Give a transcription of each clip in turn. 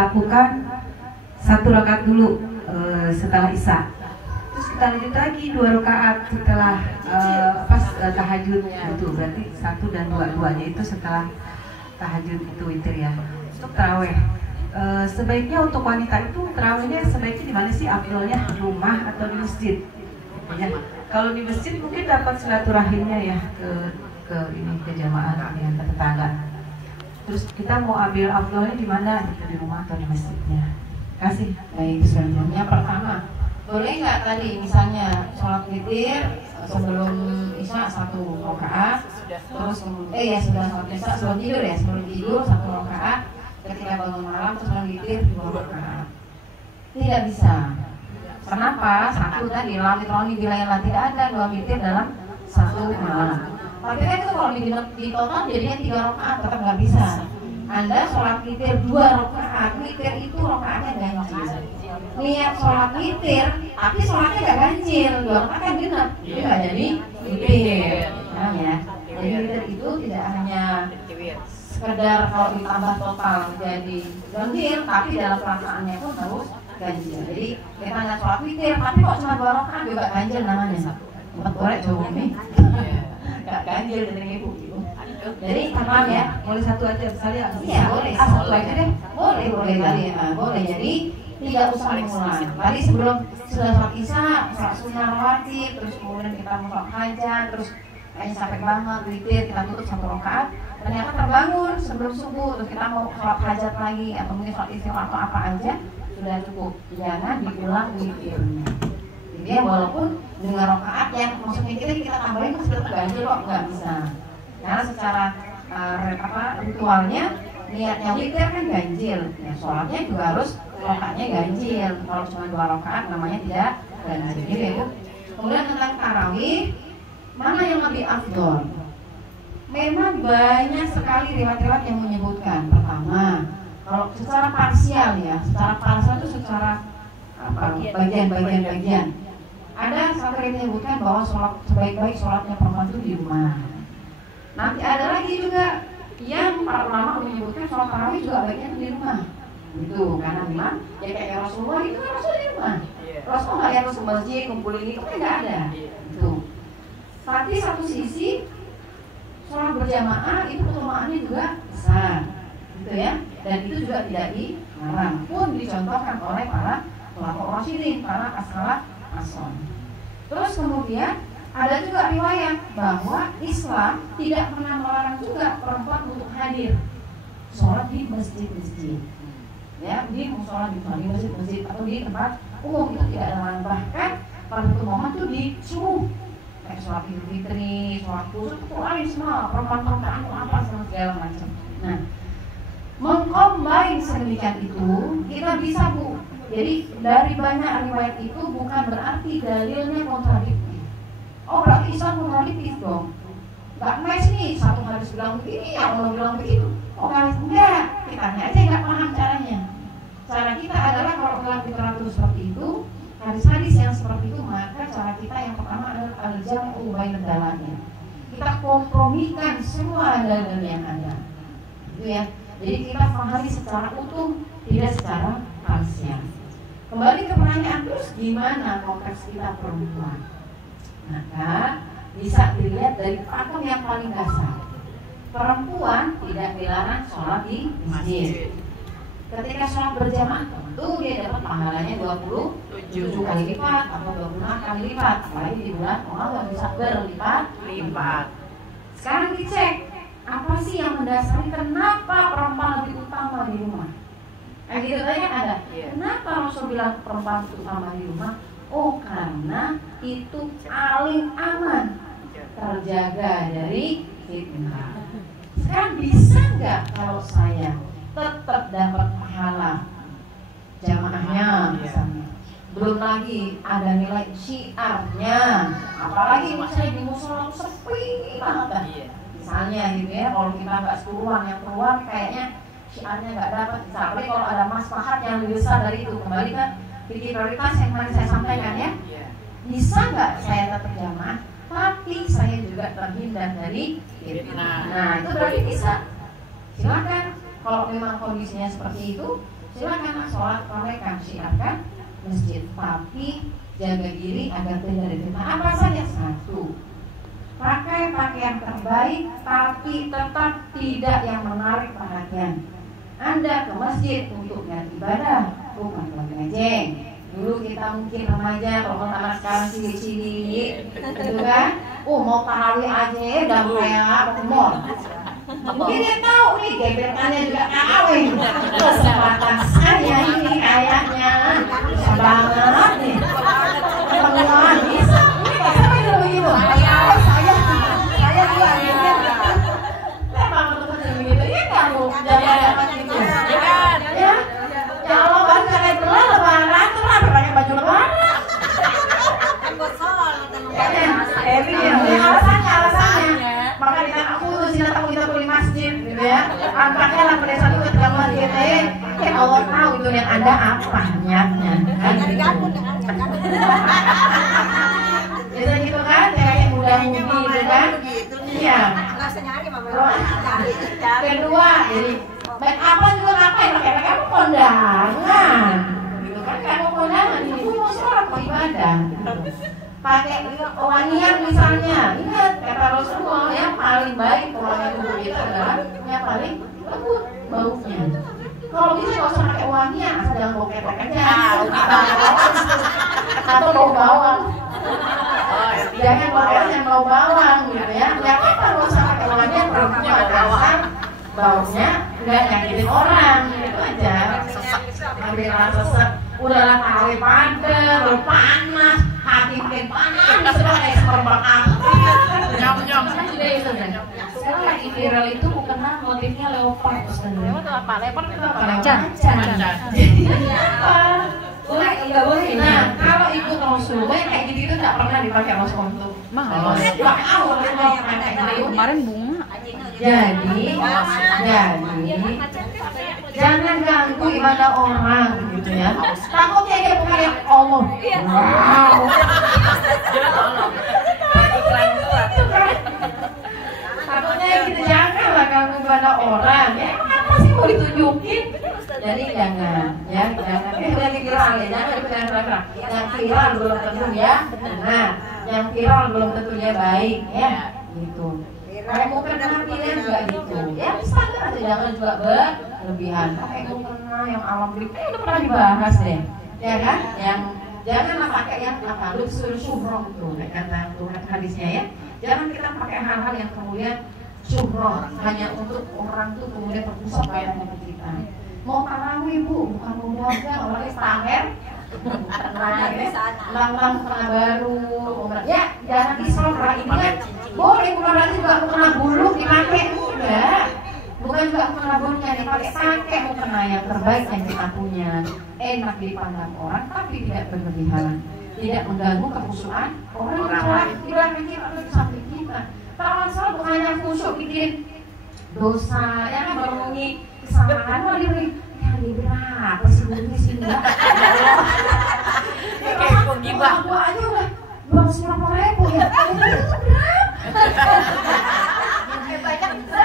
lakukan 1 rakaat dulu setelah isya. Terus kita lanjut lagi 2 rakaat setelah tahajud itu, berarti 1 dan 2, duanya itu setelah tahajud itu witir ya. Untuk taraweh, sebaiknya untuk wanita itu tarawehnya sebaiknya di mana sih afdolnya, di rumah atau di masjid? Ya. Kalau di masjid mungkin dapat silaturahimnya ya ke jamaah dengan tetangga. Terus kita mau ambil afdolnya di mana, di rumah atau di masjidnya? Kasih. Baik, selanjutnya pertama, boleh nggak tadi misalnya sholat witir sebelum isya 1 rakaat, terus sudah sholat isya sebelum tidur ya, sebelum tidur 1 rakaat, ketika bangun malam terus sholat witir 2 rakaat. Tidak bisa. Kenapa? 1 tadi langit-langit wilayah tidak ada 2 witir dalam 1 malam. Tapi kan itu kalau di total jadinya 3 rakaat, tetap nggak bisa. Anda sholat witir 2 rakaat, witir itu rakaatnya ganjil. Niat sholat witir, tapi sholatnya nggak ganjil, 2 rakaat kan genap, itu nggak jadi witir. Nah, ya. Jadi witir itu tidak hanya sekedar kalau ditambah total jadi ganjil, tapi dalam pelaksanaannya pun harus ganjil. Jadi kita nggak sholat witir, tapi kok cuma 2 rakaat juga ganjil namanya. Buat gorek coba ini. Gak ganjil dari ibu gitu. Jadi paham ya, boleh 1 aja misalnya. Iya boleh, 1 aja deh. Boleh tadi ya, boleh. Jadi tidak usah mengulang. Tadi sebelum sudah sholat isya, sholat sunnah rawatib, terus kemudian kita mau sholat hajat, terus kayaknya capek banget, witir, kita tutup 1 rakaat. Ternyata terbangun sebelum subuh, terus kita mau sholat hajat lagi atau mungkin sholat istighfar atau apa aja, sudah cukup. Jangan diulang witirnya. Jadi ya walaupun dengan rakaat yang maksudnya kita tambahin kan sudah ganjil kok, nggak bisa. Karena secara ritualnya niatnya witir kan ganjil, ya sholatnya juga harus rakaatnya ganjil. Kalau cuma 2 rakaat namanya tidak ganjil. Jadi ya Bu. Kemudian tentang tarawih, mana yang lebih afdol? Memang banyak sekali riwayat-riwayat yang menyebutkan. Pertama, kalau secara parsial ya, secara parsial itu secara bagian-bagian. Ada satu yang menyebutkan bahwa sholat sebaik-baik sholatnya perempuan itu di rumah. Nanti ada lagi juga yang para ulama menyebutkan sholat tarawih juga baiknya di rumah. Itu karena memang ya kayak Rasulullah itu kan Rasul di rumah. Rasul nggak harus ke masjid kumpulin itu kan nggak ada. Itu. Tapi satu sisi sholat berjamaah itu keutamaannya juga besar, gitu ya. Dan itu juga tidak dilarang, pun dicontohkan oleh para ulama rasyidin, para as-salaf as-salih. Terus kemudian ada juga riwayat bahwa Islam tidak pernah melarang juga perempuan untuk hadir sholat di masjid-masjid, ya, di musola, di masjid-masjid atau di tempat umum, itu tidak ada larangan. Bahkan pada satu momen itu disuruh kayak sholat Idul Fitri, sholat khusus, keluarin semua perempuan-perempuan apa segala macam. Nah, mengcombine sedemikian itu kita bisa Bu. Jadi dari banyak riwayat itu bukan berarti dalilnya kontradiktif. Oh berarti Islam kontradiktif dong. Gak nice nih, satu hadis bilang begini, yang orang bilang begitu. Oh enggak, kitanya aja nggak paham caranya. Cara kita adalah kalau dalam literatur seperti itu, hadis-hadis yang seperti itu, maka cara kita yang pertama adalah al-jam'u bainad dalalain. Kita kompromikan semua dalil yang ada. Itu ya. Jadi kita pahami secara utuh, tidak secara parsial. Kembali ke pertanyaan terus, gimana konteks kita perempuan? Maka bisa dilihat dari pakem yang paling dasar. Perempuan tidak dilarang sholat di masjid. Ketika sholat berjamaah tentu dia dapat pahalanya 27 kali lipat atau 26 kali lipat. Apalagi di bulan Ramadan bisa berlipat-lipat. Sekarang dicek, apa sih yang mendasari kenapa perempuan lebih utama di rumah? Kayak gitu tanya ada. Kenapa Rasul bilang perempuan itu utama di rumah? Oh karena itu paling aman, terjaga dari fitnah. Sekarang bisa nggak kalau saya tetap dapat pahala jamaahnya misalnya? Belum lagi ada nilai syiarnya, apalagi misalnya di musola sepi banget. Misalnya gitu ya, kalau kita nggak 10-an yang keluar kayaknya syiarnya nggak dapat. Tapi kalau ada maslahat yang lebih besar dari itu, kembali kan pikir prioritas yang kemarin saya sampaikan ya. Bisa nggak saya tetap jamaah, tapi saya juga terhindar dari fitnah. Nah itu berarti bisa. Silakan. Kalau memang kondisinya seperti itu, silakan sholat mereka silakan masjid, tapi jaga diri agar tidak ada fitnah. Apa saja? Satu, pakai pakaian terbaik, tapi tetap tidak yang menarik perhatian. Anda ke masjid untuk beribadah, bukan buat ngejeng. Dulu kita mungkin remaja, kalau anak sekarang cilik-cilik, gitu kan? Mau tarawih aja udah kayak ke mall. Mungkin dia tahu nih gebetannya juga kawin. Kesempatan saya ini kayaknya bisa banget nih. Peluang bisa. Ini nggak sama dulu begitu. Saya juga akhirnya. Memang betul-betul begitu. Iya nggak bu? Jangan gitu. Ya. Ya Allah baru kalian keluar lebaran tuh lah pakai baju lebaran. Alasannya. Maka dengan aku tuh sini kita di masjid, gitu ya. Angkatnya lah pada satu ketika masjid ya Allah tahu itu yang Anda apa niatnya, kan? Bisa gitu kan? Kayak muda-mudi, gitu kan? Iya. Kedua, jadi baik apa juga ngapain? Kayak kondangan, gitu kan? Kayak mau kondangan, ini mau sholat mau ibadah. Pakai wangian misalnya, ingat kata Rasulullah yang paling baik wangian tubuh kita adalah yang paling lembut baunya. Kalau bisa nggak usah pakai wangian, asal jangan bau ketek aja, atau bau bawang. Jangan bau bawang gitu ya. Yang apa nggak usah pakai wangian, perempuan asal baunya nggak nyakitin orang, gitu aja. Ambil rasa sesek, udahlah tahu padel, panas. Hati makin panas, kayak semerbak nyam-nyam. Sekarang lagi viral itu mukena motifnya leopard. Leopard itu apa? Leopard itu apa? Macan. Jadi boleh nggak boleh? Nah, kalau ikut Rasul, kayak gitu nggak pernah dipakai Rasul untuk pakai awal kemarin bunga. Jadi jangan ganggu ibadah orang gitu ya. Takutnya dia bukan yang Allah. Wow. Takutnya gitu, janganlah ganggu ibadah orang. Ya apa sih mau ditunjukin? Jadi jangan, ya jangan. Yang viral ya, jangan. Yang viral belum tentu ya. Nah, yang viral belum tentu ya baik ya. Gitu. Kayak mau kena pilihan juga gitu. Ya standar aja, jangan juga berlebihan. Pakai mukena yang alam itu udah pernah dibahas deh, ya kan? Yang janganlah pakai yang apa luxur syuhroh tuh, kata hadisnya ya. Jangan kita pakai hal-hal yang kemudian syuhroh hanya untuk orang tuh kemudian terpusat bayarnya ke kita. Mau tarawih bu, bukan mau dagang, orangnya staher. Lang-lang kena baru, ya jangan disorot ini kan. Boleh bukan lagi juga mukena bulu dipakai, enggak. Bukan juga mukena bulunya dipakai, pakai mukena yang terbaik yang kita punya, enak dipandang orang tapi tidak berlebihan, tidak mengganggu kekhusyuan orang lain. Di belakang kita atau di samping kita. Kalau masalah bukannya khusyuk bikin dosa, ya kan merenungi kesalahan malah diberi kali berapa sih bunyi sini ya? Kayak kok gibah. Gua aja udah 250.000 ya.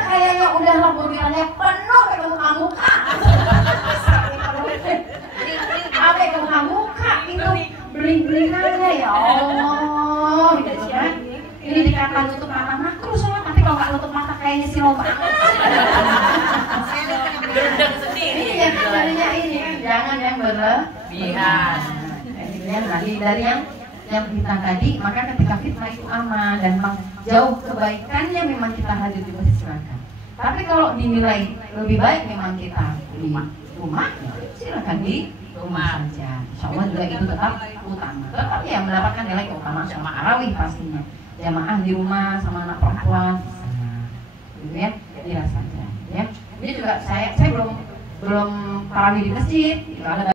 Kayaknya udah lah mobilnya penuh kayak muka-muka. Sampai ke muka-muka itu bling-blingannya ya Allah gitu kan. Ini dikatakan nutup mata makruh semua, tapi kalau nggak nutup mata kayaknya si lomba. Gendeng sendiri. Iya, jadinya ini kan jangan yang berlebihan. Dari yang fitnah tadi, maka ketika fitnah itu aman dan memang jauh kebaikannya memang kita hadir di masjid silakan. Tapi kalau dinilai lebih baik memang kita di rumah silakan di rumah saja. Insya Allah juga itu tetap utama. Tetap ya mendapatkan nilai keutamaan sama tarawih pastinya. Jamaah di rumah sama anak perempuan, gitu ya, dirasa saja. Ya, ini juga saya belum tarawih di masjid.